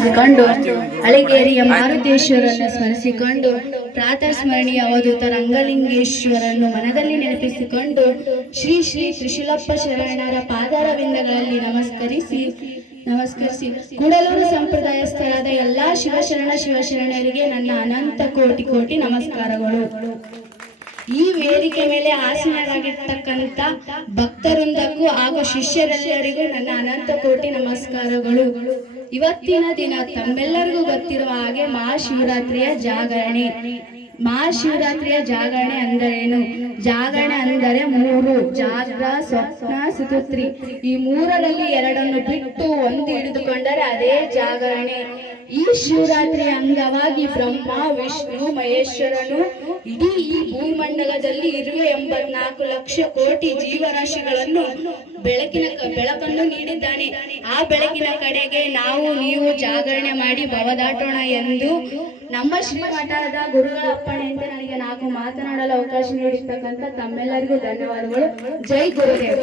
ಸ್ಮರಿಸಿಕೊಂಡು ಅಳಗೇರಿಯ ಮಾರುತೇಶ್ವರನ್ನು ಸ್ಮರಿಸಿಕೊಂಡು ಪ್ರಾತಃ ಸ್ಮರಣೀಯ ಅವಧೂತ ರಂಗಲಿಂಗೇಶ್ವರನ್ನು ಮನದಲ್ಲಿ ನೆನಪಿಸಿಕೊಂಡು ಶ್ರೀ ಶ್ರೀ ತ್ರಿಶೂಲಪ್ಪ ಶರಣರ ಪಾದಾರವಿಂದಗಳಲ್ಲಿ ನಮಸ್ಕರಿಸಿ ಕೂಡಲೂರು ಸಂಪ್ರದಾಯಸ್ಥರಾದ ಎಲ್ಲಾ ಶಿವಶರಣರಿಗೆ ನನ್ನ ಅನಂತ ಕೋಟಿ ಕೋಟಿ ನಮಸ್ಕಾರಗಳು. ಈ ವೇದಿಕೆ ಮೇಲೆ ಆಸೀನರಾಗಿರ್ತಕ್ಕಂಥ ಭಕ್ತವೃಂದಕ್ಕೂ ಹಾಗೂ ಶಿಷ್ಯರೆಲ್ಲರಿಗೂ ನನ್ನ ಅನಂತ ಕೋಟಿ ನಮಸ್ಕಾರಗಳು. ಇವತ್ತಿನ ದಿನ ತಮ್ಮೆಲ್ಲರಿಗೂ ಗೊತ್ತಿರುವ ಹಾಗೆ ಮಹಾಶಿವರಾತ್ರಿಯ ಜಾಗರಣೆ. ಮಹಾಶಿವರಾತ್ರಿಯ ಜಾಗರಣೆ ಅಂದರೇನು? ಜಾಗರಣೆ ಅಂದರೆ 3: ಜಾಗ್ರ, ಸ್ವಪ್ನ, ಸುತುತ್ರಿ. ಈ 3ರಲ್ಲಿ 2 ಬಿಟ್ಟು 1 ಹಿಡಿದುಕೊಂಡರೆ ಅದೇ ಜಾಗರಣೆ. ಈ ಶಿವರಾತ್ರಿಯ ಅಂಗವಾಗಿ ಬ್ರಹ್ಮ, ವಿಷ್ಣು, ಮಹೇಶ್ವರನು ಇಡೀ ಈ ಭೂಮಂಡಲದಲ್ಲಿ ಇರುವ 84 ಲಕ್ಷ ಕೋಟಿ ಜೀವರಾಶಿಗಳನ್ನು ಬೆಳಕನ್ನು ನೀಡಿದ್ದಾನೆ. ಆ ಬೆಳಕಿನ ಕಡೆಗೆ ನೀವು ಜಾಗರಣೆ ಮಾಡಿ ಭವದಾಟೋಣ ಎಂದು ನಮ್ಮ ಶ್ರೀಮಠದ ಗುರುಗಳ ಅಪ್ಪಣೆಯಂತೆ ನನಗೆ 4 ಮಾತನಾಡಲು ಅವಕಾಶ ನೀಡಿರ್ತಕ್ಕಂಥ ತಮ್ಮೆಲ್ಲರಿಗೂ ಧನ್ಯವಾದಗಳು. ಜೈ ಗುರುದೇವ್.